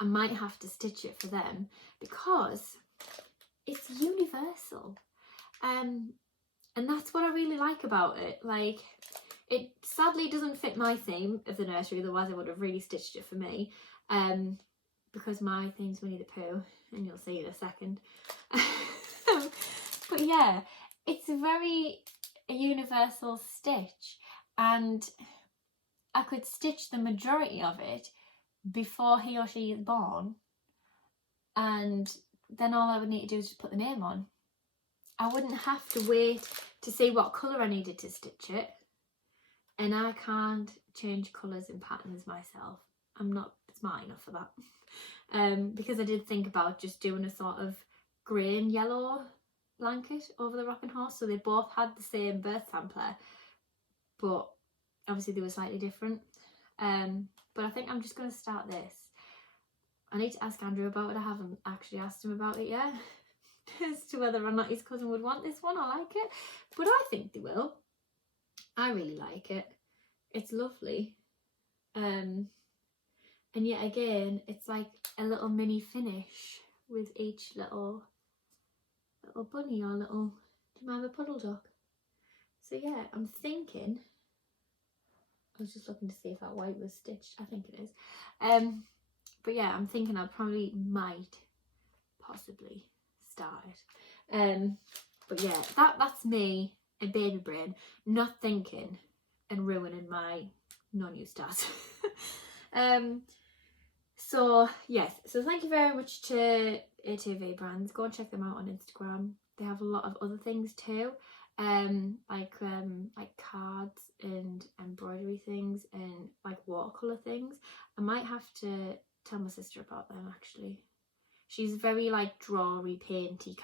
I might have to stitch it for them because it's universal. And that's what I really like about it. Like, it sadly doesn't fit my theme of the nursery, otherwise I would have really stitched it for me. Because my theme's Winnie the Pooh, and you'll see in a second. But yeah, it's a universal stitch, and I could stitch the majority of it before he or she is born, and then all I would need to do is just put the name on. I wouldn't have to wait to see what colour I needed to stitch it, and I can't change colours and patterns myself. I'm not smart enough for that. Because I did think about just doing a sort of grey and yellow blanket over the rocking horse, so they both had the same birth sampler, but obviously they were slightly different. But I think I'm just going to start this. I need to ask Andrew about it. I haven't actually asked him about it yet as to whether or not his cousin would want this one. I like it, but I think they will. I really like it. It's lovely. And yet again, it's like a little mini finish with each little bunny or little, do you mind a puddle duck? So yeah, I'm thinking, I was just looking to see if that white was stitched. I think it is. But yeah, I'm thinking I probably might possibly start it. But yeah, that's me, a baby brain, not thinking and ruining my non-new start. So yes, so thank you very much to ATV Brands. Go and check them out on Instagram. They have a lot of other things too, like cards and embroidery things and like watercolor things. I might have to tell my sister about them actually. She's very like drawy, painty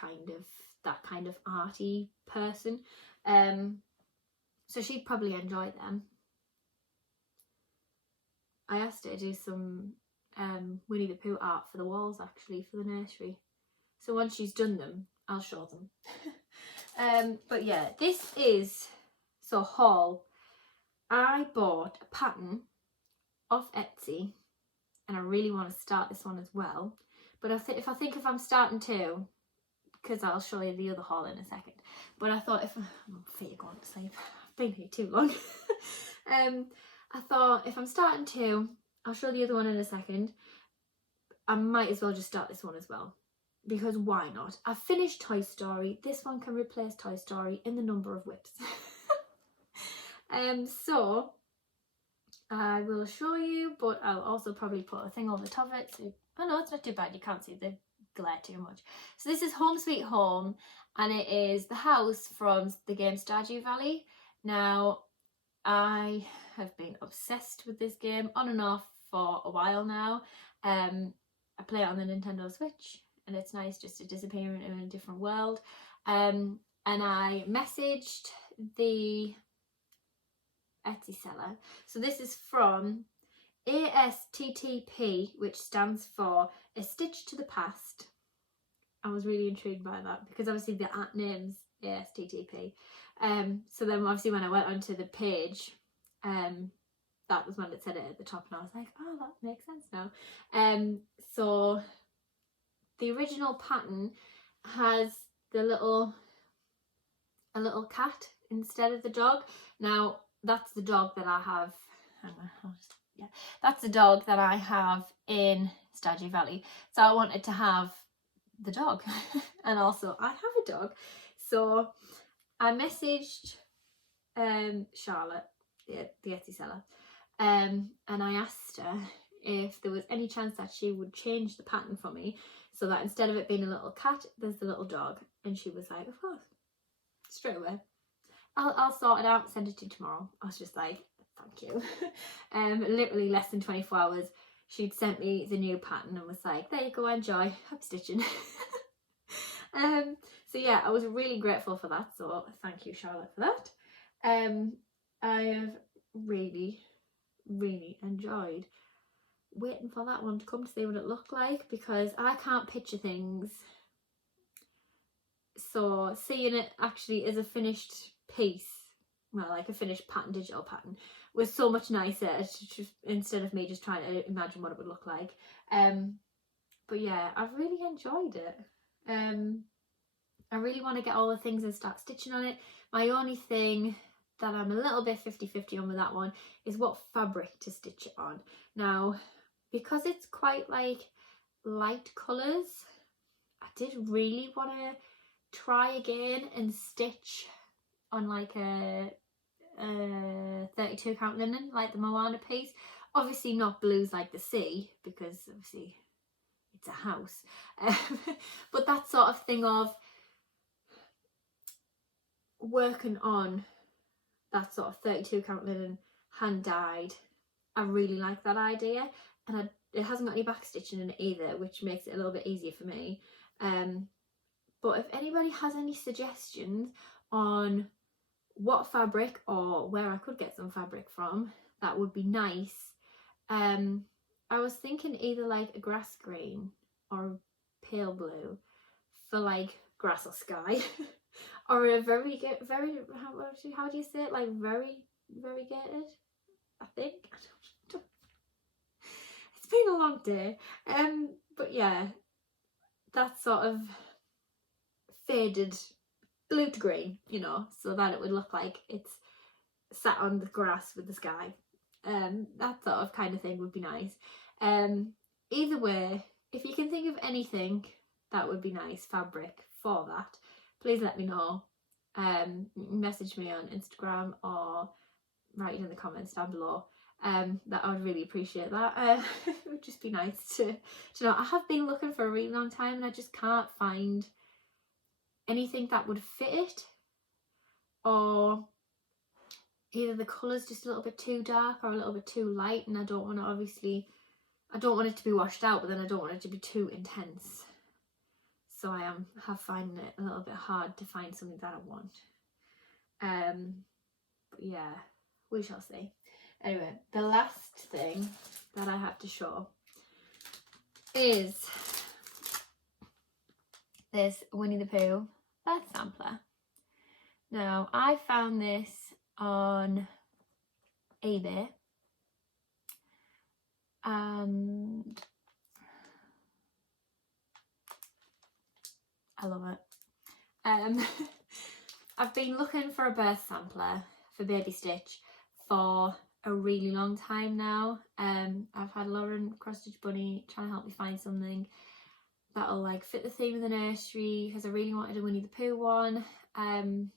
that kind of arty person. So she'd probably enjoy them. I asked her to do some Winnie the Pooh art for the walls actually for the nursery. So once she's done them, I'll show them. But yeah, this is haul. I bought a pattern off Etsy, and I really want to start this one as well. But if I'm starting to, because I'll show you the other haul in a second. But I thought I'm feet going to sleep. I've been here too long. I thought if I'm starting to, I'll show the other one in a second. I might as well just start this one as well, because why not? I've finished Toy Story. This one can replace Toy Story in the number of whips. So I will show you, but I'll also probably put a thing over the top of it. So, oh no, it's not too bad. You can't see the glare too much. So this is Home Sweet Home, and it is the house from the game Stardew Valley. Now, I have been obsessed with this game on and off for a while now. I play it on the Nintendo Switch, and it's nice just to disappear in a different world. And I messaged the Etsy seller. So this is from ASTTP, which stands for A Stitch to the Past. I was really intrigued by that because obviously the name's ASTTP. So then obviously when I went onto the page, that was when it said it at the top, and I was like, oh, that makes sense now. So the original pattern has a little cat instead of the dog. Now that's the dog that I have. That's the dog that I have in Stardew Valley. So I wanted to have the dog, and also I have a dog. So I messaged Charlotte, the Etsy seller, and I asked her if there was any chance that she would change the pattern for me so that instead of it being a little cat, there's the little dog. And she was like, of course, straight away. I'll sort it out, send it to you tomorrow. I was just like, thank you. Literally less than 24 hours, she'd sent me the new pattern and was like, there you go, enjoy, happy stitching. So yeah, I was really grateful for that, so thank you, Charlotte, for that. I have really enjoyed waiting for that one to come to see what it looked like, because I can't picture things, so seeing it actually as a finished piece well, like a finished pattern, digital pattern, was so much nicer instead of me just trying to imagine what it would look like. But yeah, I've really enjoyed it. I really want to get all the things and start stitching on it. My only thing that I'm a little bit 50-50 on with that one is what fabric to stitch it on. Now, because it's quite like light colours, I did really want to try again and stitch on like a 32 count linen, like the Moana piece. Obviously not blues like the sea, because obviously it's a house. But that sort of thing of working on that sort of 32 count linen hand dyed, I really like that idea. And it hasn't got any back stitching in it either, which makes it a little bit easier for me. But if anybody has any suggestions on what fabric or where I could get some fabric from, that would be nice. I was thinking either like a grass green or pale blue for like grass or sky, or a very how do you say it, like variegated, I think. I don't. It's been a long day. But yeah, that sort of faded blue to green, you know, so that it would look like it's sat on the grass with the sky. That sort of kind of thing would be nice. Either way, if you can think of anything that would be nice fabric for that, please let me know. Message me on Instagram or write it in the comments down below. That I would really appreciate that. It would just be nice to know. I have been looking for a really long time and I just can't find anything that would fit it, or either the colour's just a little bit too dark or a little bit too light, and I don't want it to be washed out, but then I don't want it to be too intense. So I have finding it a little bit hard to find something that I want. But yeah, we shall see. Anyway, the last thing that I have to show is this Winnie the Pooh birth sampler. Now, I found this on eBay, and I love it. I've been looking for a birth sampler for Baby Stitch for a really long time now. I've had Lauren Cross Stitch Bunny trying to help me find something that'll like fit the theme of the nursery, because I really wanted a Winnie the Pooh one. And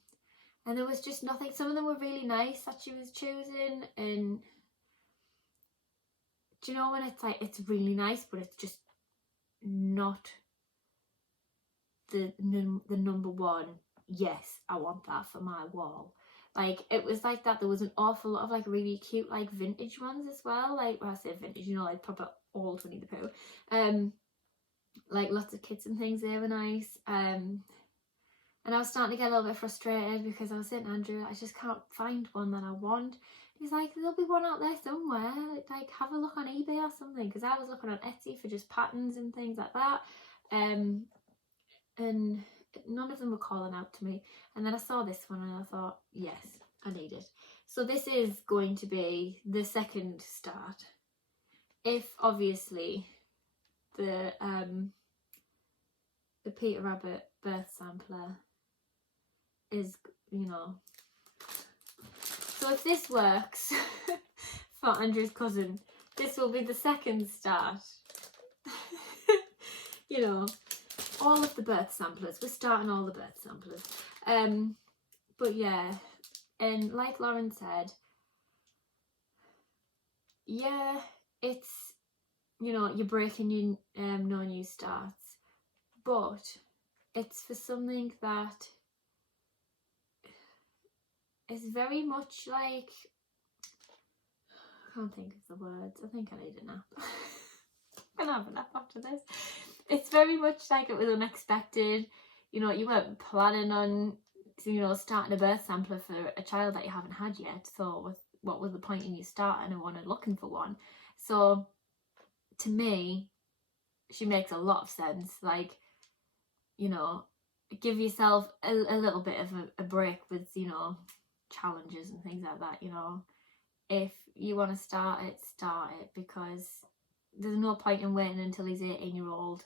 there was just nothing. Some of them were really nice that she was choosing, and do you know when it's like, it's really nice but it's just not the number one, yes, I want that for my wall. Like, it was like that. There was an awful lot of like really cute like vintage ones as well, like, well, I say vintage, you know, like proper old Winnie the Pooh. Like lots of kits and things, they were nice. And I was starting to get a little bit frustrated because I was saying to Andrew, I just can't find one that I want. He's like, there'll be one out there somewhere, like have a look on eBay or something, because I was looking on Etsy for just patterns and things like that. And none of them were calling out to me. And then I saw this one and I thought, yes, I need it. So this is going to be the second start. If obviously the Peter Rabbit birth sampler is, you know, so if this works for Andrew's cousin, this will be the second start. You know, all of the birth samplers, we're starting all the birth samplers. But yeah, and like Lauren said, yeah, it's, you know, you're breaking your no new starts, but it's for something that is very much like, I can't think of the words, I think I need a nap. I'm gonna have a nap after this. It's very much like it was unexpected. You know, you weren't planning on, you know, starting a birth sampler for a child that you haven't had yet. So what was the point in you starting and wanted looking for one? So to me, she makes a lot of sense. Like, you know, give yourself a little bit of a break with, you know, challenges and things like that, you know. If you want to start it, because there's no point in waiting until he's 18-year-old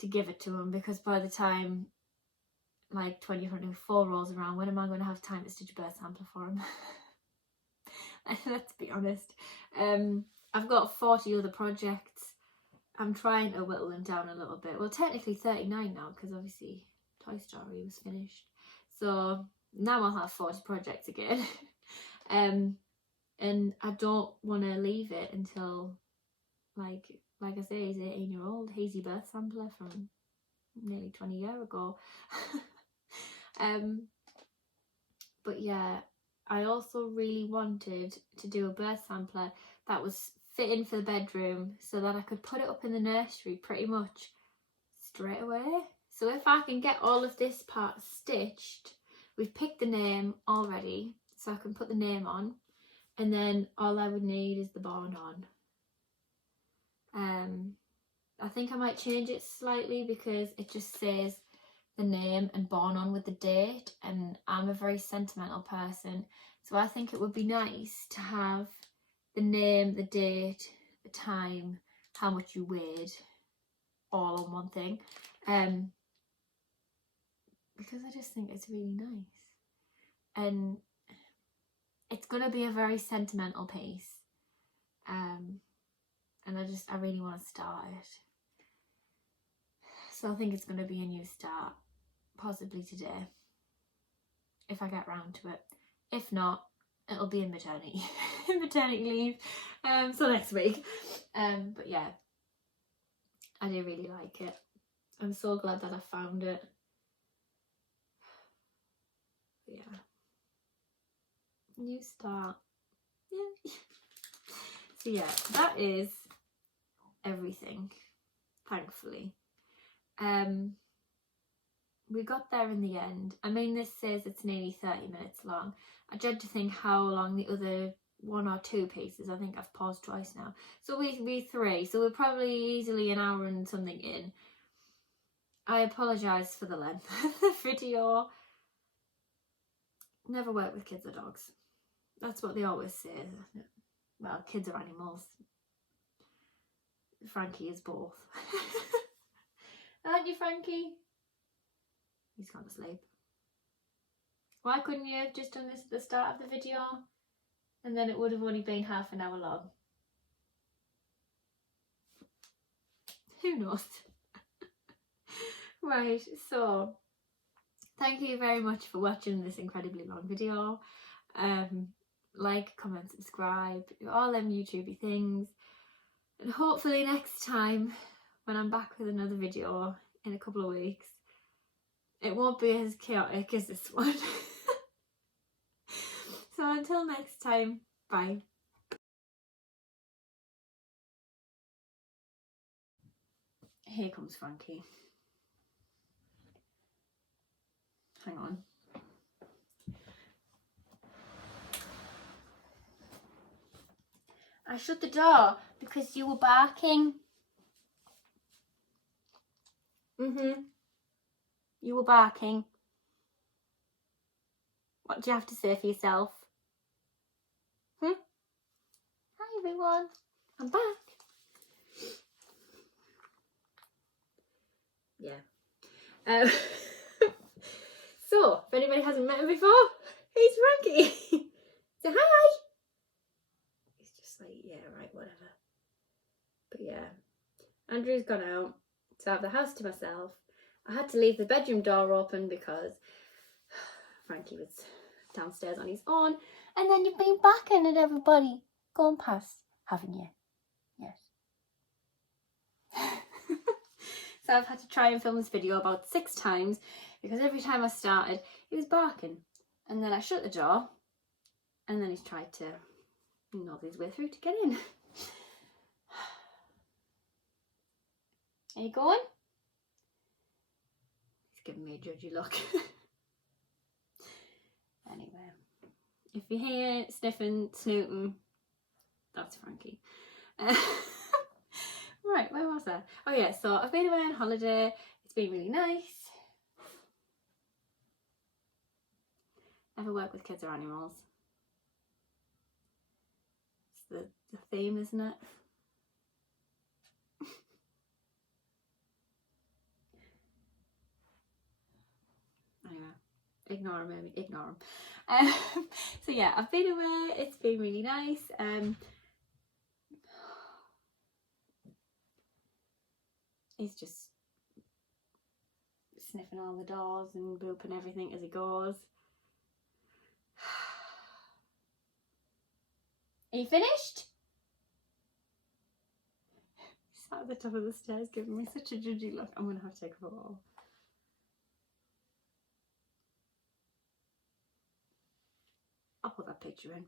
to give it to him, because by the time like 2024 rolls around, when am I going to have time to stitch a birth sampler for him? Let's be honest. I've got 40 other projects. I'm trying to whittle them down a little bit. Well, technically 39 now, because obviously Toy Story was finished. So now I'll have 40 projects again. And I don't want to leave it until, like I say, he's 18-year-old. He's your birth sampler from nearly 20 years ago. But yeah, I also really wanted to do a birth sampler that was fitting for the bedroom, so that I could put it up in the nursery pretty much straight away. So if I can get all of this part stitched, we've picked the name already, so I can put the name on, and then all I would need is the bond on. I think I might change it slightly, because it just says the name and born on with the date, and I'm a very sentimental person, so I think it would be nice to have the name, the date, the time, how much you weighed, all on one thing, because I just think it's really nice, and it's going to be a very sentimental piece, and I really want to start it. So I think it's going to be a new start, possibly today, if I get round to it. If not, it'll be in maternity leave, so next week. But yeah, I do really like it. I'm so glad that I found it. But yeah, new start. Yeah. So yeah, that is everything, thankfully. We got there in the end. I mean, this says it's nearly 30 minutes long. I dread to think how long the other 1 or 2 pieces. I think I've paused twice now. So we 3. So we're probably easily an hour and something in. I apologise for the length of the video. Never work with kids or dogs. That's what they always say. Well, kids are animals. Frankie is both. Aren't you, Frankie? He's gone to sleep. Why couldn't you have just done this at the start of the video, and then it would have only been half an hour long? Who knows? Right, so thank you very much for watching this incredibly long video. Like, comment, subscribe, do all them YouTubey things, and hopefully next time when I'm back with another video in a couple of weeks, it won't be as chaotic as this one. So until next time, bye. Here comes Frankie. Hang on. I shut the door because you were barking. You were barking. What do you have to say for yourself? Hi everyone, I'm back. Yeah. So, if anybody hasn't met him before, he's Frankie. Say hi. He's just like, yeah, right, whatever. But yeah, Andrew's gone out, so I have the house to myself. I had to leave the bedroom door open because Frankie was downstairs on his own. And then you've been barking at everybody going past, haven't you? Yes. So I've had to try and film this video about 6 times, because every time I started, he was barking. And then I shut the door, and then he's tried to nod his way through to get in. Are you going? He's giving me a judgy look. Anyway, if you hear sniffing, snooting, that's Frankie. Right, where was I? Oh yeah, so I've been away on holiday. It's been really nice. Ever work with kids or animals? It's the theme, isn't it? Anyway, ignore him, Amy, ignore him. So yeah, I've been away, it's been really nice. He's just sniffing all the doors and booping everything as he goes. Are you finished? He's sat at the top of the stairs giving me such a judgy look. I'm going to have to take a photo. I'll put that picture in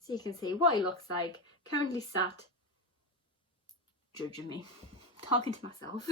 so you can see what he looks like. Currently sat judging me, talking to myself.